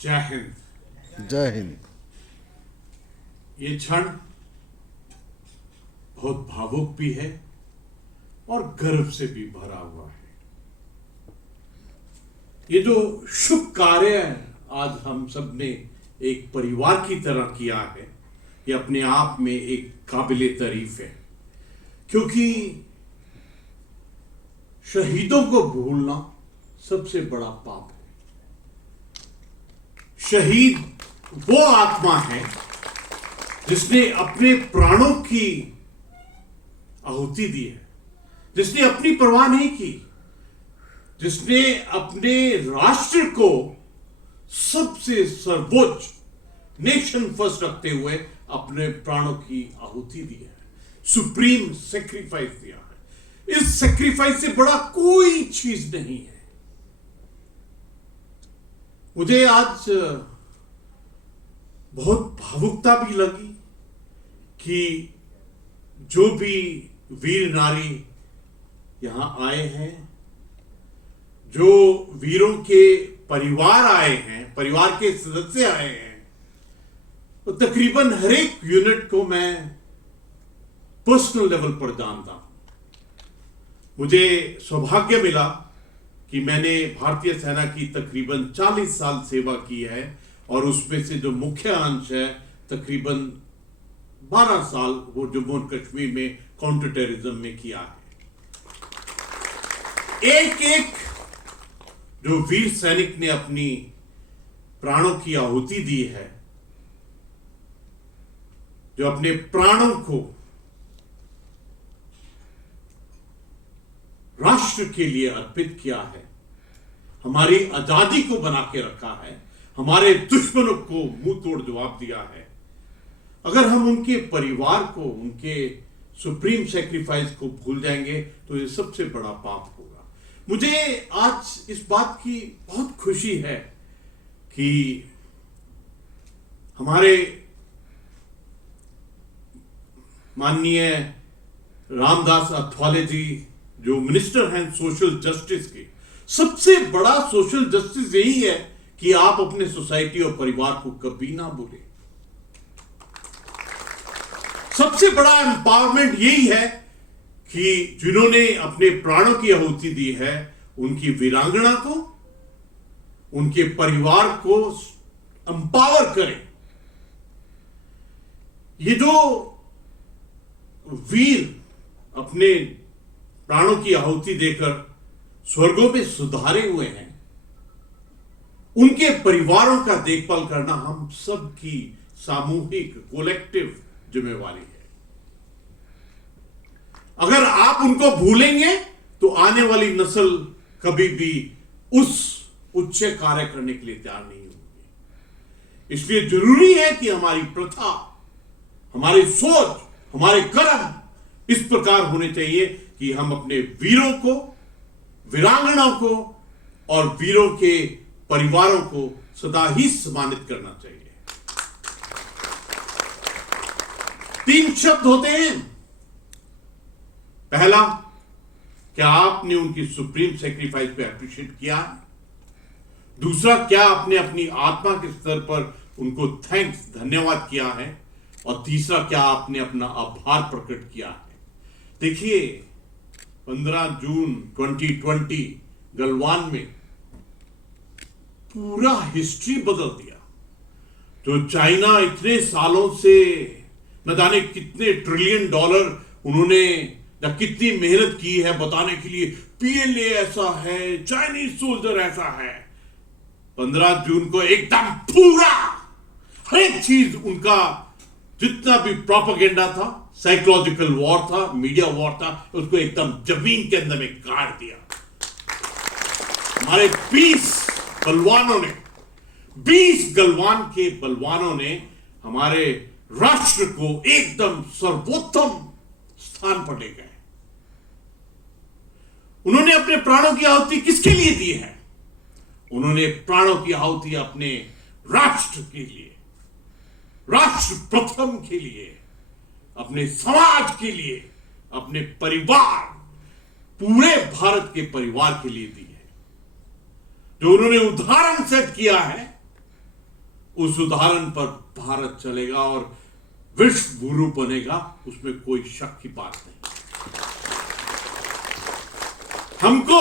जय हिंद। जय हिंद। ये क्षण बहुत भावुक भी है और गर्व से भी भरा हुआ है। ये जो शुभ कार्य आज हम सब ने एक परिवार की तरह किया है, ये अपने आप में एक काबिले तारीफ है, क्योंकि शहीदों को भूलना सबसे बड़ा पाप है। शहीद वो आत्मा है जिसने अपने प्राणों की आहुति दी है, जिसने अपनी परवाह नहीं की, जिसने अपने राष्ट्र को सबसे सर्वोच्च नेशन फर्स्ट रखते हुए अपने प्राणों की आहुति दी है, सुप्रीम सेक्रीफाइस दिया है। इस सेक्रीफाइस से बड़ा कोई चीज नहीं है। मुझे आज बहुत भावुकता भी लगी कि जो भी वीर नारी यहां आए हैं, जो वीरों के परिवार आए हैं, परिवार के सदस्य आए हैं, तो तकरीबन हर एक यूनिट को मैं पर्सनल लेवल पर जानता हूं। मुझे सौभाग्य मिला कि मैंने भारतीय सेना की तकरीबन 40 साल सेवा की है और उसमें से जो मुख्य अंश है तकरीबन 12 साल वो जम्मू और कश्मीर में काउंटर टेररिज्म में किया है। एक एक जो वीर सैनिक ने अपनी प्राणों की आहुति दी है, जो अपने प्राणों को राष्ट्र के लिए अर्पित किया है, हमारी आजादी को बना के रखा है, हमारे दुश्मनों को मुंह तोड़ जवाब दिया है, अगर हम उनके परिवार को, उनके सुप्रीम सेक्रीफाइस को भूल जाएंगे तो ये सबसे बड़ा पाप होगा। मुझे आज इस बात की बहुत खुशी है कि हमारे माननीय रामदास अठावले जी जो मिनिस्टर हैं सोशल जस्टिस के, सबसे बड़ा सोशल जस्टिस यही है कि आप अपने सोसाइटी और परिवार को कभी ना भूलें। सबसे बड़ा एम्पावरमेंट यही है कि जिन्होंने अपने प्राणों की आहुति दी है, उनकी वीरांगना को, उनके परिवार को एम्पावर करें। ये जो वीर अपने प्राणों की आहुति देकर स्वर्गों में सुधारे हुए हैं, उनके परिवारों का देखभाल करना हम सब की सामूहिक कोलेक्टिव जिम्मेवारी है। अगर आप उनको भूलेंगे तो आने वाली नस्ल कभी भी उस उच्च कार्य करने के लिए तैयार नहीं होगी। इसलिए जरूरी है कि हमारी प्रथा, हमारी सोच, हमारे कर्म इस प्रकार होने चाहिए कि हम अपने वीरों को, वीरांगनाओं को और वीरों के परिवारों को सदा ही सम्मानित करना चाहिए। 3 शब्द होते हैं। पहला, क्या आपने उनकी सुप्रीम सेक्रीफाइस पे अप्रिशिएट किया? दूसरा, क्या आपने अपनी आत्मा के स्तर पर उनको थैंक्स, धन्यवाद किया है? और तीसरा, क्या आपने अपना आभार प्रकट किया है? देखिए, 15 जून 2020 गलवान में पूरा हिस्ट्री बदल दिया। जो चाइना इतने सालों से न जाने कितने ट्रिलियन डॉलर उन्होंने या कितनी मेहनत की है बताने के लिए, पीएलए ऐसा है, चाइनीज सोल्जर ऐसा है, 15 जून को एकदम पूरा हर एक चीज, उनका जितना भी प्रोपेगेंडा था, साइकोलॉजिकल वॉर था, मीडिया वॉर था, उसको एकदम जमीन के अंदर में काट दिया। हमारे 20 बलवानों ने, 20 गलवान के बलवानों ने हमारे राष्ट्र को एकदम सर्वोत्तम स्थान पर ले गए। उन्होंने अपने प्राणों की आहुति किसके लिए दी है? उन्होंने प्राणों की आहुति अपने राष्ट्र के लिए, राष्ट्र प्रथम के लिए, अपने समाज के लिए, अपने परिवार, पूरे भारत के परिवार के लिए दी है। जो उन्होंने उदाहरण सेट किया है उस उदाहरण पर भारत चलेगा और विश्व गुरु बनेगा, उसमें कोई शक की बात नहीं। हमको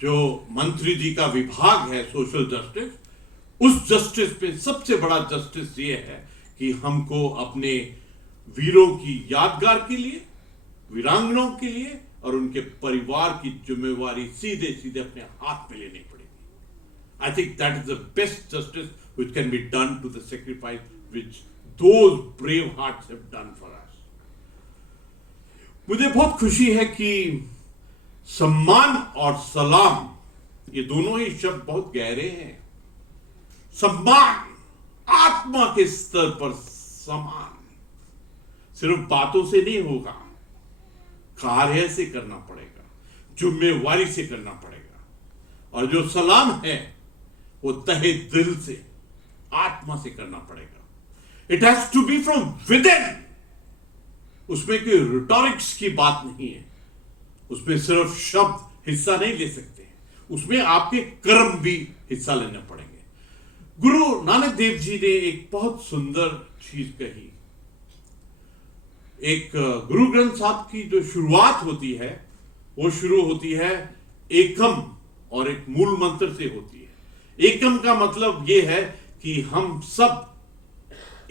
जो मंत्री जी का विभाग है सोशल जस्टिस, उस जस्टिस पे सबसे बड़ा जस्टिस ये है कि हमको अपने वीरों की यादगार के लिए, वीरांगनाओं के लिए और उनके परिवार की जिम्मेवारी सीधे सीधे अपने हाथ में लेनी पड़ेगी। I think that is the best justice which can be done to the sacrifice which those brave hearts have done for us. मुझे बहुत खुशी है कि सम्मान और सलाम, ये दोनों ही शब्द बहुत गहरे हैं। सम्मान आत्मा के स्तर पर सम्मान सिर्फ बातों से नहीं होगा, कार्य से करना पड़ेगा, जिम्मेवारी से करना पड़ेगा। और जो सलाम है वो तहे दिल से, आत्मा से करना पड़ेगा। It has to be from within. उसमें कोई रिटोरिक्स की बात नहीं है, उसमें सिर्फ शब्द हिस्सा नहीं ले सकते हैं, उसमें आपके कर्म भी हिस्सा लेने पड़ेंगे। गुरु नानक देव जी ने एक बहुत सुंदर चीज कही। एक गुरु ग्रंथ साहब की जो शुरुआत होती है वो शुरू होती है एकम और एक मूल मंत्र से होती है। एकम का मतलब यह है कि हम सब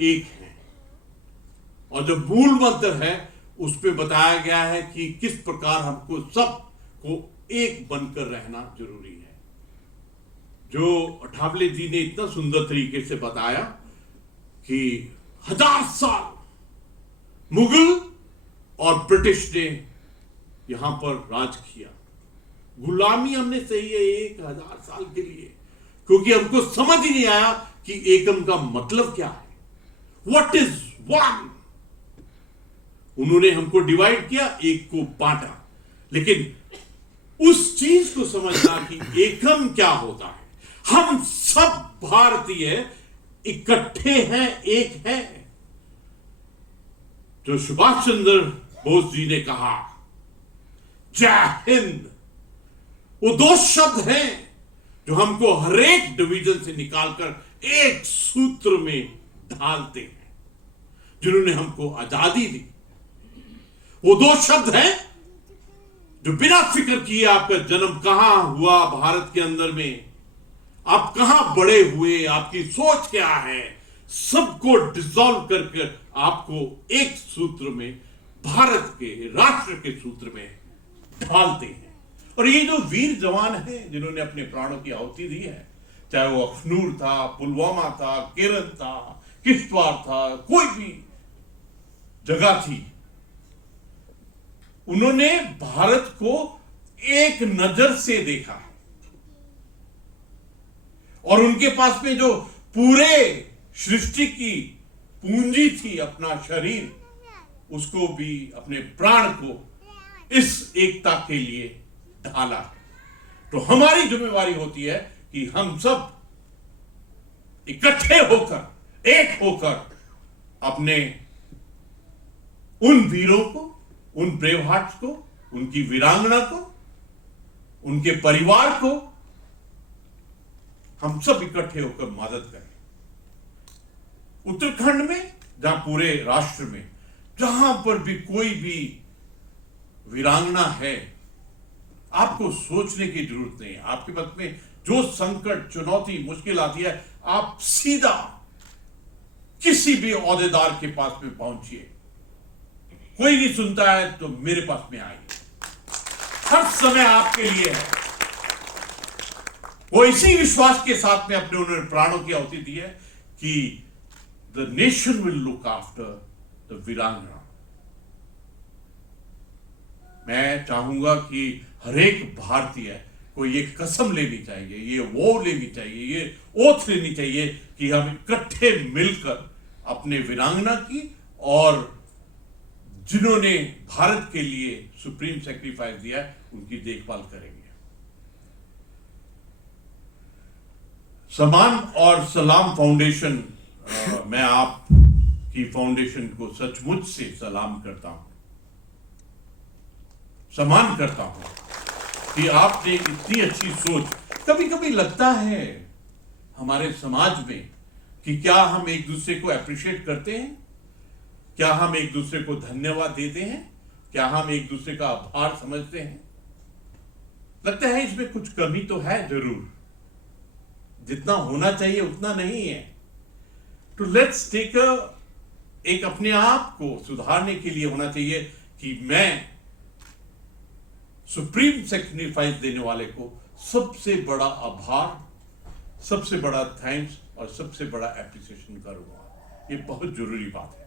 एक हैं, और जो मूल मंत्र है उसमें बताया गया है कि किस प्रकार हमको सब को एक बनकर रहना जरूरी है। जो अठावले जी ने इतना सुंदर तरीके से बताया कि 1000 साल मुगल और ब्रिटिश ने यहां पर राज किया, गुलामी हमने सही है 1000 साल के लिए, क्योंकि हमको समझ ही नहीं आया कि एकम का मतलब क्या है, व्हाट इज वन। उन्होंने हमको डिवाइड किया, एक को बांटा, लेकिन उस चीज को समझना कि एकम क्या होता है। हम सब भारतीय इकट्ठे हैं, एक हैं। जो सुभाष चंद्र बोस जी ने कहा जय हिंद, वो 2 शब्द हैं जो हमको हर एक डिवीजन से निकालकर एक सूत्र में ढालते हैं। जिन्होंने हमको आजादी दी, वो 2 शब्द हैं जो बिना फिक्र किए आपका जन्म कहां हुआ भारत के अंदर में, आप कहां बड़े हुए, आपकी सोच क्या है, सबको डिसॉल्व करके आपको एक सूत्र में, भारत के राष्ट्र के सूत्र में ढालते हैं। और ये जो वीर जवान हैं जिन्होंने अपने प्राणों की आहुति दी है, चाहे वो अखनूर था, पुलवामा था, केरल था, किश्तवाड़ था, कोई भी जगह थी, उन्होंने भारत को एक नजर से देखा है। और उनके पास में जो पूरे सृष्टि की पूंजी थी, अपना शरीर, उसको भी, अपने प्राण को इस एकता के लिए ढाला। तो हमारी जिम्मेवारी होती है कि हम सब इकट्ठे होकर, एक होकर अपने उन वीरों को, उन ब्रेव हार्ट्स को, उनकी वीरांगना को, उनके परिवार को हम सब इकट्ठे होकर मदद करें। उत्तराखंड में, जहां पूरे राष्ट्र में जहां पर भी कोई भी वीरांगना है, आपको सोचने की जरूरत नहीं है। आपके मन में जो संकट, चुनौती, मुश्किल आती है, आप सीधा किसी भी ओहदेदार के पास में पहुंचिए। कोई नहीं सुनता है तो मेरे पास में आइए, हर समय आपके लिए है। वो इसी विश्वास के साथ में अपने उन्होंने प्राणों की आहुति दी है कि the nation will look after the वीरांगना। मैं चाहूंगा कि हर एक भारतीय को ये कसम लेनी चाहिए, ये वो लेनी चाहिए, ये ओथ लेनी चाहिए कि हम इकट्ठे मिलकर अपने वीरांगना की और जिन्होंने भारत के लिए सुप्रीम सैक्रिफाइस दिया है, उनकी देखभाल करेंगे। सम्मान और सलाम फाउंडेशन, मैं आपकी फाउंडेशन को सचमुच से सलाम करता हूं, सम्मान करता हूं कि आपने इतनी अच्छी सोच। कभी कभी लगता है हमारे समाज में कि क्या हम एक दूसरे को अप्रिशिएट करते हैं, क्या हम एक दूसरे को धन्यवाद देते हैं, क्या हम एक दूसरे का आभार समझते हैं। लगता है इसमें कुछ कमी तो है जरूर, जितना होना चाहिए उतना नहीं है। तो लेट्स टेक एक अपने आप को सुधारने के लिए होना चाहिए कि मैं सुप्रीम सेक्रीफाइस देने वाले को सबसे बड़ा आभार, सबसे बड़ा थैंक्स और सबसे बड़ा एप्रिसिएशन करूंगा। ये बहुत जरूरी बात है।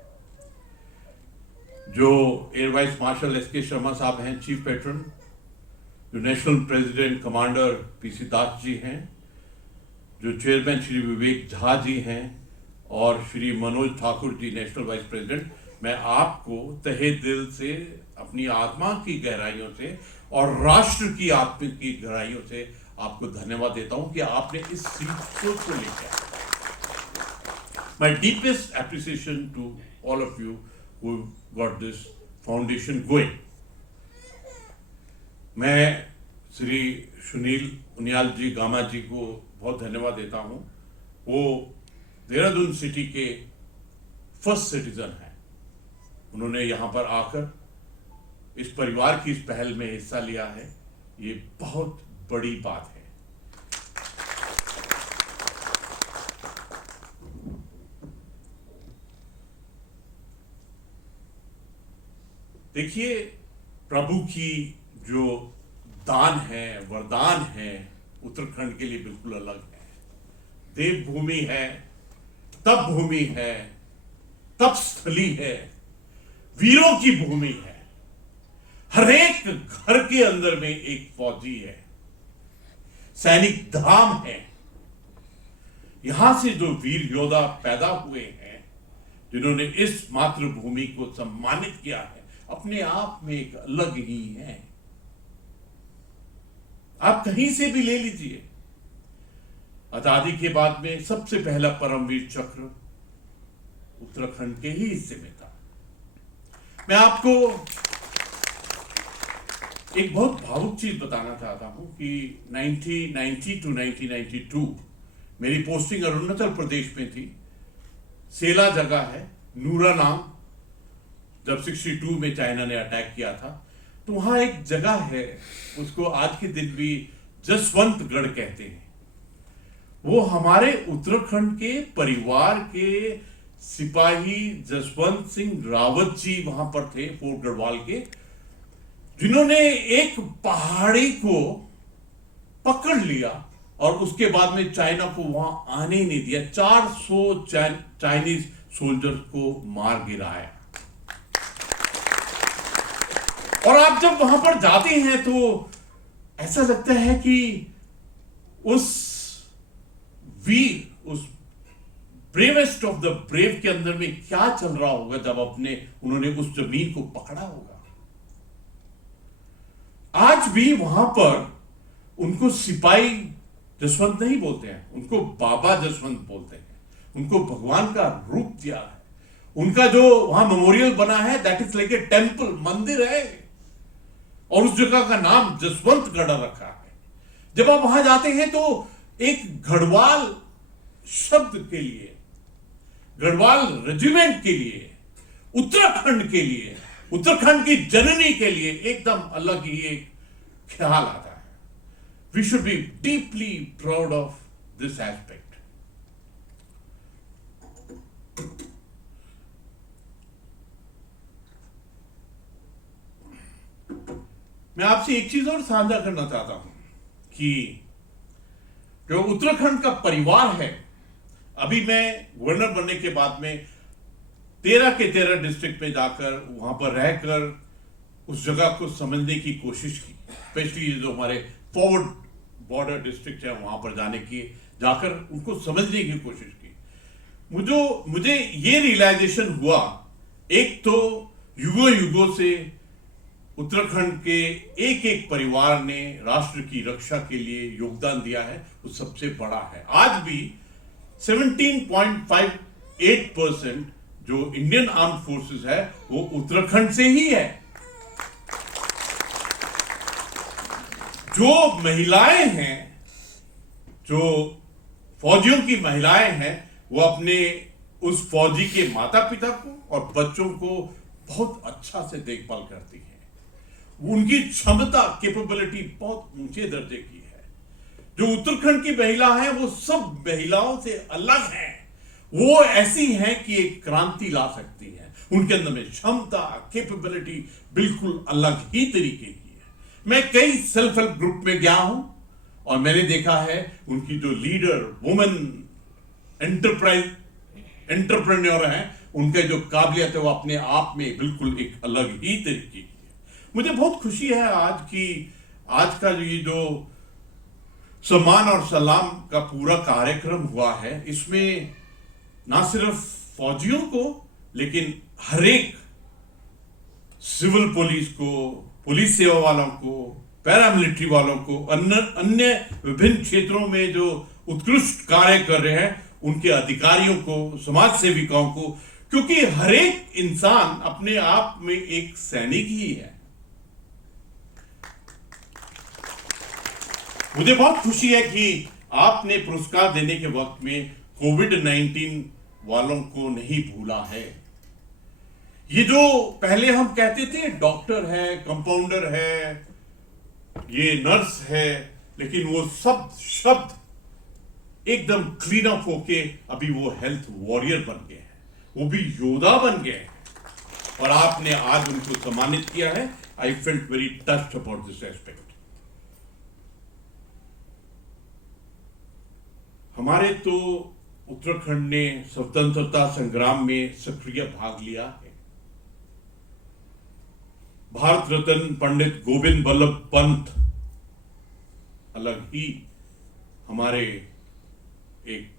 जो air vice marshal SK. Sharma साहब हैं, चीफ पेट्रन, जो national president commander PC. Das ji हैं, जो चेयरमैन श्री विवेक झा जी हैं और Shri Manoj Thakur ji national vice president, मैं आपको तहे दिल से, अपनी आत्मा की गहराइयों से और राष्ट्र की आत्मा की गहराइयों से आपको धन्यवाद देता हूं कि आपने इस सीट को लेकर। My deepest appreciation to all of you who got this foundation going. मैं श्री सुनील उनियाल जी गामा जी को बहुत धन्यवाद देता हूं। वो देहरादून सिटी के फर्स्ट सिटीजन हैं। उन्होंने यहां पर आकर इस परिवार की इस पहल में हिस्सा लिया है, ये बहुत बड़ी बात है। देखिए, प्रभु की जो दान है, वरदान है, उत्तराखंड के लिए बिल्कुल अलग है। देवभूमि है, तप भूमि है, तप स्थली है, वीरों की भूमि है। हर एक घर के अंदर में एक फौजी है, सैनिक धाम है। यहां से जो वीर योद्धा पैदा हुए हैं, जिन्होंने इस मातृभूमि को सम्मानित किया है, अपने आप में एक अलग ही है। आप कहीं से भी ले लीजिए, आजादी के बाद में सबसे पहला परमवीर चक्र उत्तराखंड के ही हिस्से में था। मैं आपको एक बहुत भावुक चीज बताना चाहता हूं कि 1990 टू 1992 मेरी पोस्टिंग अरुणाचल प्रदेश में थी। सेला जगह है, नूरा नाम। जब 62 में चाइना ने अटैक किया था, तो वहां एक जगह है, उसको आज के दिन भी जसवंतगढ़ कहते हैं। वो हमारे उत्तराखंड के परिवार के सिपाही जसवंत सिंह रावत जी वहां पर थे, फोर्ट गढ़वाल के, जिन्होंने एक पहाड़ी को पकड़ लिया और उसके बाद में चाइना को वहां आने ही नहीं दिया। 400 चाइनीज सोल्जर्स को मार गिराया। और आप जब वहां पर जाते हैं तो ऐसा लगता है कि उस वीर, उस ब्रेवेस्ट ऑफ द ब्रेव के अंदर में क्या चल रहा होगा जब उन्होंने उस जमीन को पकड़ा होगा। आज भी वहां पर उनको सिपाही जसवंत नहीं बोलते हैं, उनको बाबा जसवंत बोलते हैं। उनको भगवान का रूप दिया है। उनका जो वहां मेमोरियल बना है, that is like a temple, मंदिर है, और उस जगह का नाम जसवंतगढ़ रखा है। जब आप वहां जाते हैं तो एक गढ़वाल शब्द के लिए, गढ़वाल रेजिमेंट के लिए, उत्तराखंड के लिए, उत्तराखंड की जननी के लिए एकदम अलग ही एक ख्याल आता है। We should be deeply proud of this aspect. मैं आपसे एक चीज और साझा करना चाहता हूं कि जो उत्तराखंड का परिवार है, अभी मैं गवर्नर बनने के बाद में 13 के 13 डिस्ट्रिक्ट में जाकर वहां पर रहकर उस जगह को समझने की कोशिश की। स्पेशली जो हमारे फॉरवर्ड बॉर्डर डिस्ट्रिक्ट है, वहां पर जाकर उनको समझने की कोशिश की। मुझे ये रियलाइजेशन हुआ, एक तो युगों युगों से उत्तराखंड के एक एक परिवार ने राष्ट्र की रक्षा के लिए योगदान दिया है, वो सबसे बड़ा है। आज भी 17.58% जो इंडियन आर्म्ड फोर्सेस है वो उत्तराखंड से ही है। जो महिलाएं हैं, जो फौजियों की महिलाएं हैं वो अपने उस फौजी के माता पिता को और बच्चों को बहुत अच्छा से देखभाल करती हैं। उनकी क्षमता कैपेबिलिटी बहुत ऊंचे दर्जे की है। जो उत्तराखंड की महिला है वो सब महिलाओं से अलग हैं। वो ऐसी हैं कि एक क्रांति ला सकती हैं। उनके अंदर में क्षमता कैपेबिलिटी बिल्कुल अलग ही तरीके की है। मैं कई सेल्फ हेल्प ग्रुप में गया हूं और मैंने देखा है उनकी जो लीडर वुमेन एंटरप्रेन्योर हैं, उनके जो काबिलियत है वो अपने आप में बिल्कुल एक अलग ही तरीके की है। मुझे बहुत खुशी है आज का ये जो सम्मान और सलाम का पूरा कार्यक्रम हुआ है, इसमें ना सिर्फ फौजियों को लेकिन हर एक सिविल पुलिस को, पुलिस सेवा वालों को, पैरामिलिट्री वालों को, अन्य विभिन्न क्षेत्रों में जो उत्कृष्ट कार्य कर रहे हैं उनके अधिकारियों को, समाज सेविकाओं को, क्योंकि हर एक इंसान अपने आप में एक सैनिक ही है। मुझे बहुत खुशी है कि आपने पुरस्कार देने के वक्त में कोविड-19 वालों को नहीं भूला है। ये जो पहले हम कहते थे डॉक्टर है, कंपाउंडर है, ये नर्स है, लेकिन वो सब शब्द एकदम क्लीन अप होके अभी वो हेल्थ वॉरियर बन गए हैं, वो भी योद्धा बन गए हैं और आपने आज उनको सम्मानित किया है। I felt very touched about this aspect. हमारे तो उत्तराखंड ने स्वतंत्रता संग्राम में सक्रिय भाग लिया है। भारत रत्न पंडित गोविंद बल्लभ पंत अलग ही हमारे एक,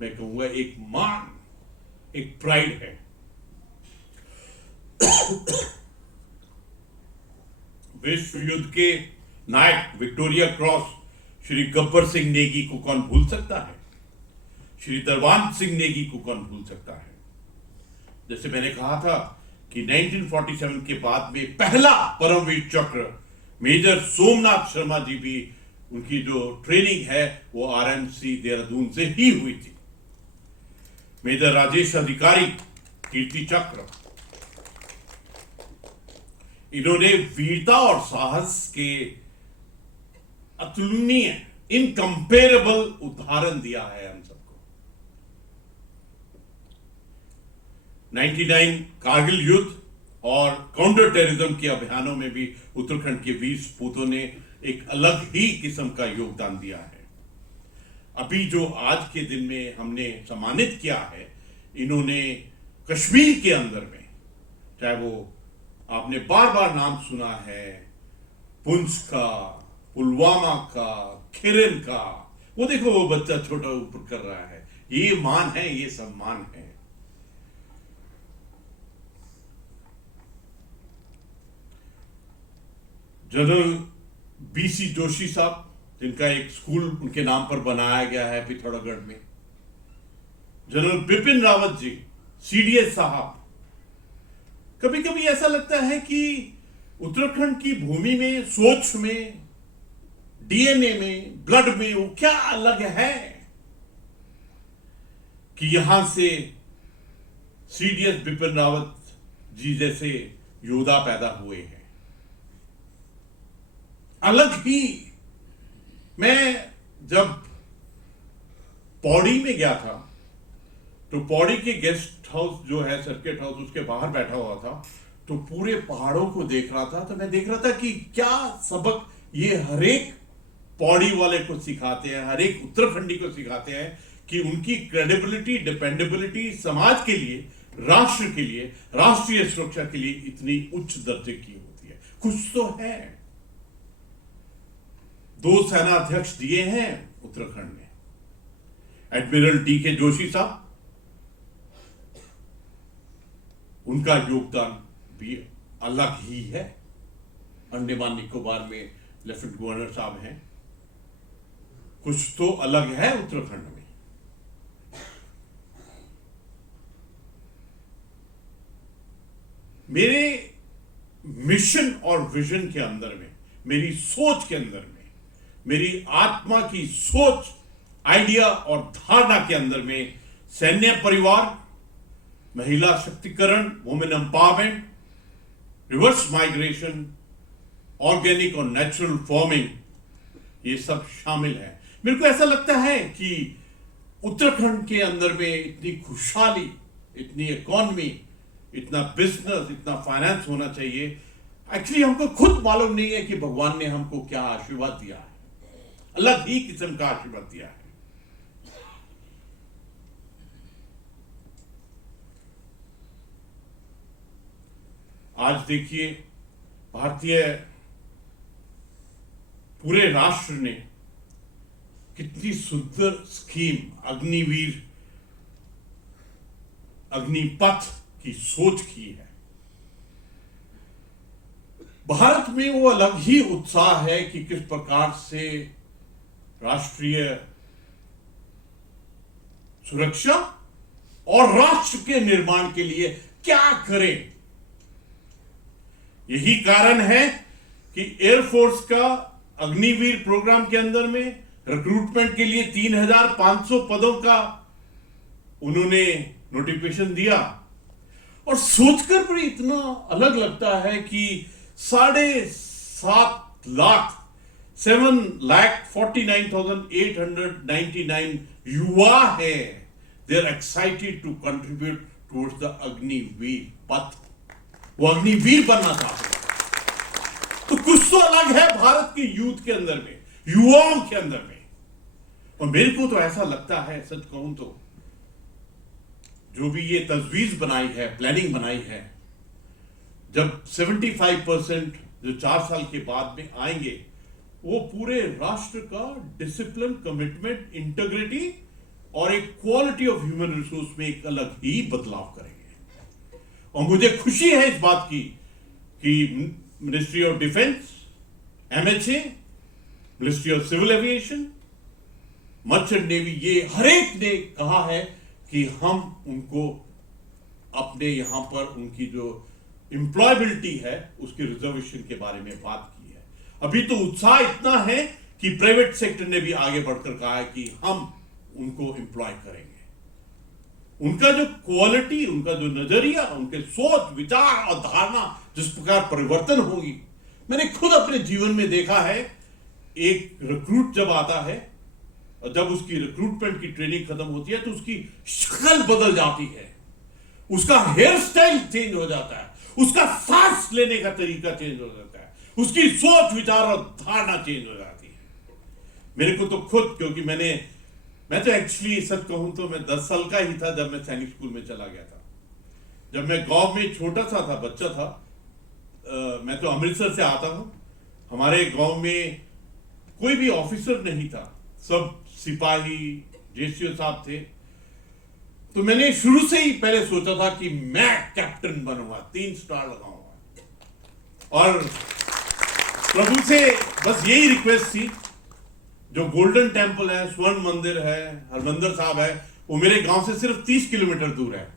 मैं कहूंगा एक मान, एक प्राइड है। विश्व युद्ध के नायक विक्टोरिया क्रॉस श्री गब्बर सिंह नेगी को कौन भूल सकता है? श्री दरबान सिंह नेगी को कौन भूल सकता है? जैसे मैंने कहा था कि 1947 के बाद में पहला परमवीर चक्र मेजर सोमनाथ शर्मा जी भी, उनकी जो ट्रेनिंग है वो आरएमसी देहरादून से ही हुई थी। मेजर राजेश अधिकारी कीर्ति चक्र, इन्होंने वीरता और साहस के अतुलनीय इनकंपेरेबल उदाहरण दिया है हम सबको। 99 कारगिल युद्ध और काउंटर टेररिज्म के अभियानों में भी उत्तराखंड के वीर सपूतों ने एक अलग ही किस्म का योगदान दिया है। अभी जो आज के दिन में हमने सम्मानित किया है, इन्होंने कश्मीर के अंदर में, चाहे वो आपने बार बार नाम सुना है, पुंछ का, पुलवामा का, खिरन का, वो देखो वो बच्चा छोटा ऊपर कर रहा है, ये मान है, ये सम्मान है। जनरल बीसी जोशी साहब, जिनका एक स्कूल उनके नाम पर बनाया गया है पिथौरागढ़ में, जनरल बिपिन रावत जी, सीडीएस साहब। कभी कभी ऐसा लगता है कि उत्तराखंड की भूमि में, सोच में, डीएनए में, ब्लड में वो क्या अलग है कि यहां से सीडीएस बिपिन रावत जी जैसे योद्धा पैदा हुए हैं। अलग ही। मैं जब पौड़ी में गया था तो पौड़ी के गेस्ट हाउस जो है, सर्किट हाउस, उसके बाहर बैठा हुआ था तो पूरे पहाड़ों को देख रहा था। तो मैं देख रहा था कि क्या सबक ये हर एक पौड़ी वाले को सिखाते हैं, हर एक उत्तराखंडी को सिखाते हैं कि उनकी क्रेडिबिलिटी, डिपेंडेबिलिटी समाज के लिए, राष्ट्र के लिए, राष्ट्रीय सुरक्षा के लिए इतनी उच्च दर्जे की होती है। कुछ तो है। 2 सेना अध्यक्ष दिए हैं उत्तराखंड ने, एडमिरल डीके जोशी साहब, उनका योगदान भी अलग ही है। अंडमान निकोबार में लेफ्टिनेंट गवर्नर साहब हैं। कुछ तो अलग है उत्तराखंड में। मेरे मिशन और विजन के अंदर में, मेरी सोच के अंदर में, मेरी आत्मा की सोच आइडिया और धारणा के अंदर में सैन्य परिवार, महिला शक्तिकरण, women empowerment, reverse migration, organic और नेचुरल फार्मिंग, ये सब शामिल है। मेरे को ऐसा लगता है कि उत्तराखंड के अंदर में इतनी खुशहाली, इतनी इकोनॉमी, इतना बिजनेस, इतना फाइनेंस होना चाहिए। एक्चुअली हमको खुद मालूम नहीं है कि भगवान ने हमको क्या आशीर्वाद दिया है, अलग ही किस्म का आशीर्वाद दिया है। आज देखिए, भारतीय पूरे राष्ट्र ने कितनी सुंदर स्कीम अग्निवीर, अग्निपथ की सोच की है। भारत में वो अलग ही उत्साह है कि किस प्रकार से राष्ट्रीय सुरक्षा और राष्ट्र के निर्माण के लिए क्या करें। यही कारण है कि एयरफोर्स का अग्निवीर प्रोग्राम के अंदर में रिक्रूटमेंट के लिए 3,500 पदों का उन्होंने नोटिफिकेशन दिया। और सोचकर भी इतना अलग लगता है कि 7.5 लाख 7,49,899 युवा है। They are excited to contribute towards the Agniveer Path. वो अग्निवीर बनना चाहते हैं। तो कुछ तो अलग है भारत के यूथ के अंदर में, युवाओं के अंदर में। और मेरे को तो ऐसा लगता है, सच कहूं तो, जो भी ये तजवीज बनाई है, प्लानिंग बनाई है, जब 75% जो 4 साल के बाद में आएंगे, वो पूरे राष्ट्र का डिसिप्लिन, कमिटमेंट, इंटीग्रिटी और एक क्वालिटी ऑफ ह्यूमन रिसोर्स में एक अलग ही बदलाव करेंगे। और मुझे खुशी है इस बात की कि ministry of defence, MHA, ministry of civil aviation, merchant navy, ये हर एक ने कहा है कि हम उनको अपने यहां पर उनकी जो एम्प्लॉयबिलिटी है उसकी रिजर्वेशन के बारे में बात की है। अभी तो उत्साह इतना है कि प्राइवेट सेक्टर ने भी आगे बढ़कर कहा है कि हम उनको एम्प्लॉय करेंगे। उनका जो क्वालिटी, उनका जो नजरिया, उनके सोच, विचार और धारणा जिस प्रकार परिवर्तन होगी, मैंने खुद अपने जीवन में देखा है। एक रिक्रूट जब आता है और जब उसकी रिक्रूटमेंट की ट्रेनिंग खत्म होती है तो उसकी शक्ल बदल जाती है, उसका हेयर स्टाइल चेंज हो जाता है, उसका सांस लेने का तरीका चेंज हो जाता है, उसकी सोच, विचार और धारणा चेंज हो जाती है। मेरे को तो खुद, क्योंकि मैं तो एक्चुअली सच कहूं तो मैं 10 साल का ही था जब मैं सैनिक स्कूल में चला गया था। जब मैं गांव में छोटा सा था, बच्चा था, मैं तो अमृतसर से आता हूं। हमारे गांव में कोई भी ऑफिसर नहीं था, सब सिपाही, जेसीओ साहब थे। तो मैंने शुरू से ही पहले सोचा था कि मैं कैप्टन बनूंगा, 3 स्टार लगाऊंगा। और प्रभु से बस यही रिक्वेस्ट थी, जो गोल्डन टेम्पल है, स्वर्ण मंदिर है, हरमंदिर साहब है, वो मेरे गांव से सिर्फ 30 किलोमीटर दूर है।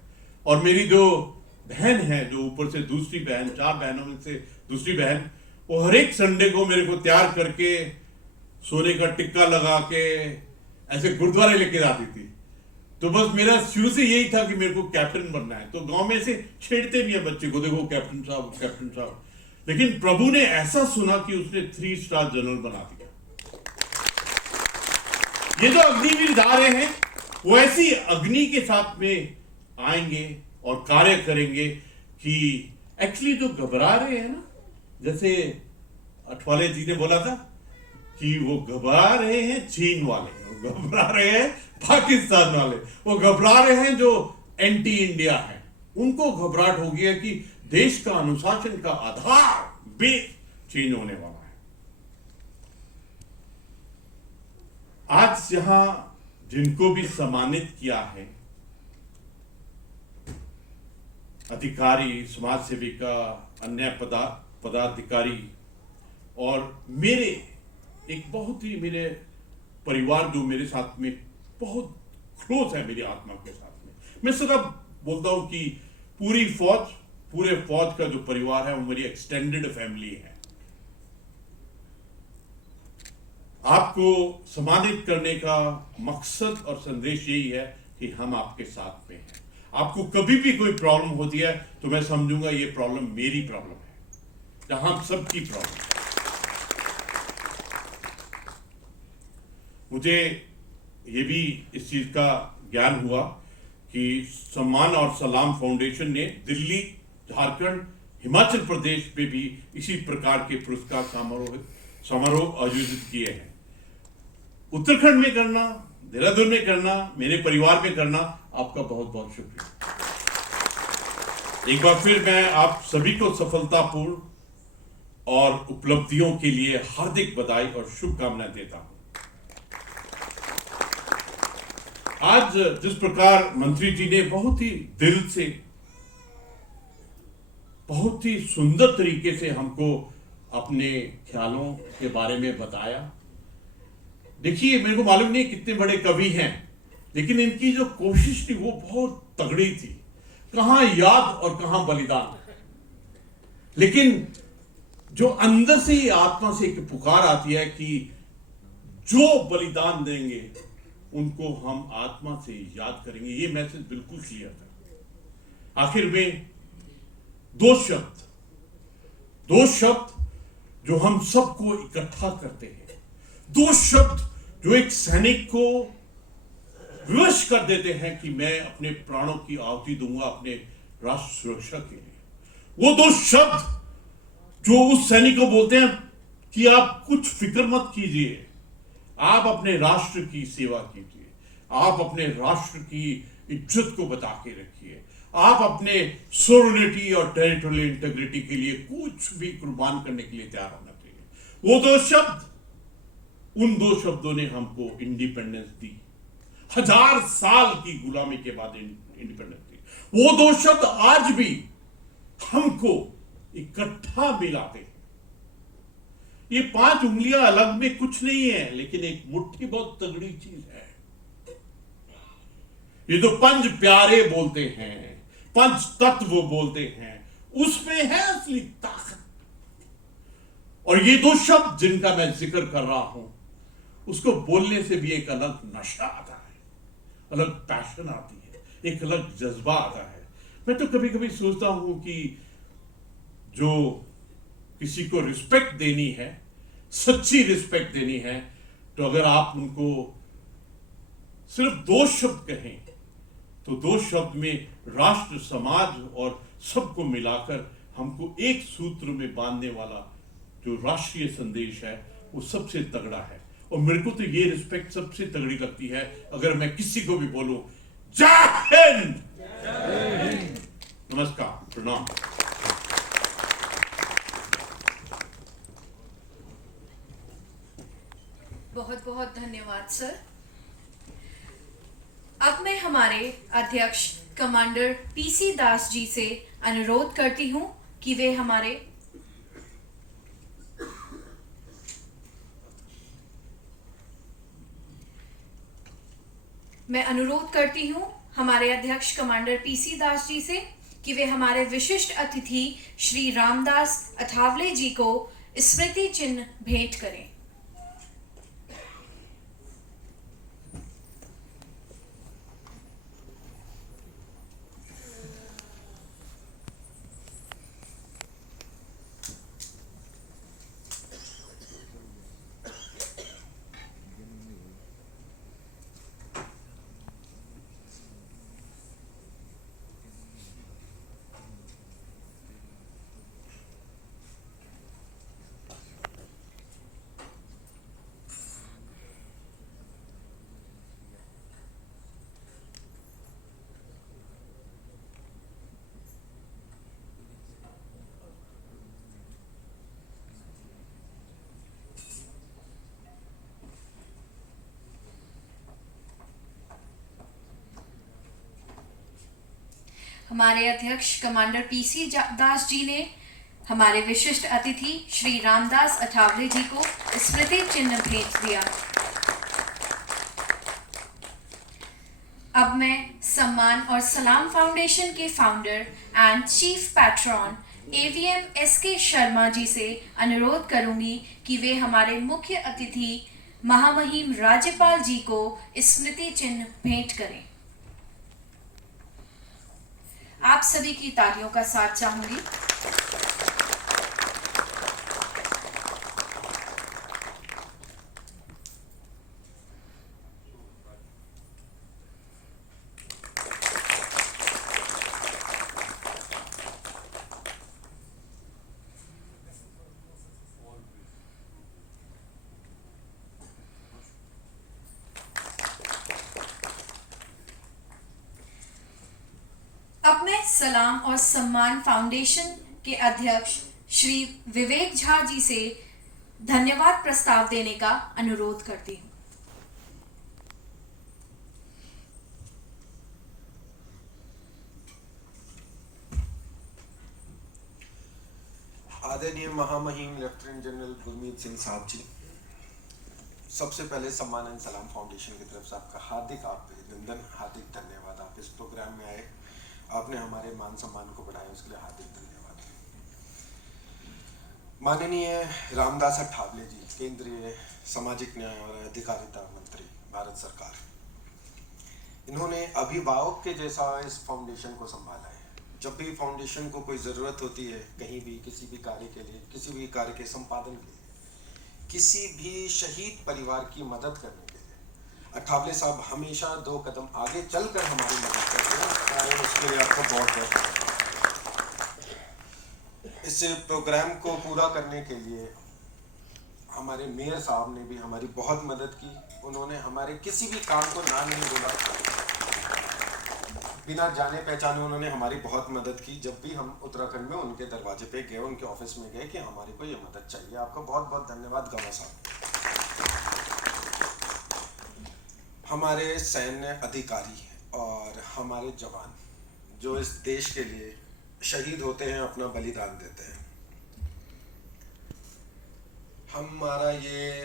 और मेरी जो बहन है, जो ऊपर से दूसरी बहन, 4 बहनों में से दूसरी बहन, वो हर एक संडे को मेरे को तैयार करके सोने का टिक्का लगा के ऐसे गुरुद्वारे लेके जाती थी। तो बस मेरा शुरू से यही था कि मेरे को कैप्टन बनना है। तो गांव में से छेड़ते भी है बच्चे को, देखो कैप्टन साहब, कैप्टन साहब। लेकिन प्रभु ने ऐसा सुना कि उसने 3 स्टार जनरल बना दिया। ये जो अग्निवीर जा रहे हैं वो ऐसी अग्नि के साथ में आएंगे और कार्य करेंगे कि एक्चुअली जो घबरा रहे हैं ना, जैसे अठवाले जी ने बोला था कि वो घबरा रहे हैं चीन वाले, वो घबरा रहे हैं पाकिस्तान वाले, वो घबरा रहे हैं जो एंटी इंडिया है। उनको घबराहट हो गई है कि देश का अनुशासन का आधार बेस चेंज होने वाला है। आज यहां जिनको भी सम्मानित किया है, अधिकारी, समाज सेविका, अन्य पदाधिकारी और मेरे एक बहुत ही मेरे परिवार जो मेरे साथ में बहुत क्लोज है, मेरी आत्मा के साथ में, मैं सदा बोलता हूं कि पूरे फौज का जो परिवार है वो मेरी एक्सटेंडेड फैमिली है। आपको सम्मानित करने का मकसद और संदेश यही है कि हम आपके साथ में हैं। आपको कभी भी कोई प्रॉब्लम होती है तो मैं समझूंगा ये प्रॉब्लम मेरी प्रॉब्लम है, या हम सबकी प्रॉब्लम है। मुझे ये भी इस चीज का ज्ञान हुआ कि सम्मान और सलाम फाउंडेशन ने दिल्ली, झारखंड, हिमाचल प्रदेश में भी इसी प्रकार के पुरस्कार समारोह आयोजित किए हैं। उत्तराखंड में करना, देहरादून में करना, मेरे परिवार में करना, आपका बहुत बहुत शुक्रिया। एक बार फिर मैं आप सभी को सफलतापूर्ण और उपलब्धियों के लिए हार्दिक बधाई और शुभकामनाएं देता हूं। आज जिस प्रकार मंत्री जी ने बहुत ही दिल से, बहुत ही सुंदर तरीके से हमको अपने ख्यालों के बारे में बताया। देखिए, मेरे को मालूम नहीं कितने बड़े कवि हैं, लेकिन इनकी जो कोशिश थी वो बहुत तगड़ी थी। कहां याद और कहां बलिदान, लेकिन जो अंदर से ही आत्मा से एक पुकार आती है कि जो बलिदान देंगे उनको हम आत्मा से याद करेंगे, ये मैसेज बिल्कुल क्लियर था। आखिर में दो शब्द जो हम सबको इकट्ठा करते हैं, दो शब्द जो एक सैनिक को विवश कर देते हैं कि मैं अपने प्राणों की आहुति दूंगा अपने राष्ट्र सुरक्षा के लिए। वो दो शब्द जो उस सैनिक को बोलते हैं कि आप कुछ फिक्र मत कीजिए, आप अपने राष्ट्र की सेवा कीजिए, आप अपने राष्ट्र की इज्जत को बचा के रखिए, आप अपने सोवरेनिटी और टेरिटोरियल इंटीग्रिटी के लिए कुछ भी कुर्बान करने के लिए तैयार होना चाहिए। वो दो शब्द, उन दो शब्दों ने हमको इंडिपेंडेंस दी। 1000 साल की गुलामी के बाद इंडिपेंडेंस दी। वो दो शब्द आज भी हमको इकट्ठा मिलाते हैं। ये 5 उंगलियां अलग में कुछ नहीं है, लेकिन एक मुट्ठी बहुत तगड़ी चीज है। ये जो 5 प्यारे बोलते हैं, 5 तत्व बोलते हैं, उसमें है असली ताकत। और ये दो शब्द जिनका मैं जिक्र कर रहा हूं, उसको बोलने से भी एक अलग नशा आता है, अलग पैशन आती है, एक अलग जज्बा आता है। मैं तो कभी कभी सोचता हूं कि जो किसी को रिस्पेक्ट देनी है, सच्ची रिस्पेक्ट देनी है, तो अगर आप उनको सिर्फ 2 शब्द कहें, तो 2 शब्द में राष्ट्र, समाज और सबको मिलाकर हमको एक सूत्र में बांधने वाला जो राष्ट्रीय संदेश है, वो सबसे तगड़ा है। और मेरे को तो ये रिस्पेक्ट सबसे तगड़ी लगती है अगर मैं किसी को भी बोलूं जय हिंद, नमस्कार, प्रणाम। बहुत बहुत धन्यवाद सर। अब मैं हमारे अध्यक्ष कमांडर पीसी दास जी से अनुरोध करती हूं कि वे हमारे अध्यक्ष कमांडर पीसी दास जी से कि वे हमारे विशिष्ट अतिथि श्री रामदास अठावले जी को स्मृति चिन्ह भेंट करें। हमारे अध्यक्ष कमांडर पीसी दास जी ने हमारे विशिष्ट अतिथि श्री रामदास अठावले जी को स्मृति चिन्ह भेंट दिया। अब मैं सम्मान और सलाम फाउंडेशन के founder and chief patron AVM SK Sharma ji से अनुरोध करूंगी कि वे हमारे मुख्य अतिथि महामहिम राज्यपाल जी को स्मृति चिन्ह भेंट करें। आप सभी की तालियों का साथ चाहूंगी। अब मैं सलाम और सम्मान फाउंडेशन के अध्यक्ष श्री विवेक झा जी से धन्यवाद प्रस्ताव देने का अनुरोध करती हूँ। आदरणीय महामहिम लेफ्टिनेंट जनरल गुरमीत सिंह साहब जी, सबसे पहले सम्मान एंड सलाम फाउंडेशन की तरफ से आपका हार्दिक अभिनंदन, हार्दिक धन्यवाद। आप इस प्रोग्राम में आए, आपने हमारे मान सम्मान को बढ़ाया, उसके लिए हार्दिक धन्यवाद। माननीय रामदास अठावले जी, केंद्रीय सामाजिक न्याय और अधिकारिता मंत्री, भारत सरकार, इन्होंने अभिभावक के जैसा इस फाउंडेशन को संभाला है। जब भी फाउंडेशन को कोई ज़रूरत होती है, कहीं भी किसी भी कार्य के लिए, किसी भी कार्य के संपादन के लिए, किसी भी शहीद परिवार की मदद करने के लिए अठावले साहब हमेशा 2 कदम आगे चलकर हमारी मदद करते हैं और उसके लिए आपको बहुत बहुत इस प्रोग्राम को पूरा करने के लिए हमारे मेयर साहब ने भी हमारी बहुत मदद की। उन्होंने हमारे किसी भी काम को ना नहीं बोला, बिना जाने पहचाने उन्होंने हमारी बहुत मदद की। जब भी हम उत्तराखंड में उनके दरवाजे पे गए, उनके ऑफिस में गए कि हमारे को ये मदद चाहिए। आपका बहुत बहुत धन्यवाद गवा साहब। हमारे सैन्य अधिकारी और हमारे जवान जो इस देश के लिए शहीद होते हैं, अपना बलिदान देते हैं, हमारा ये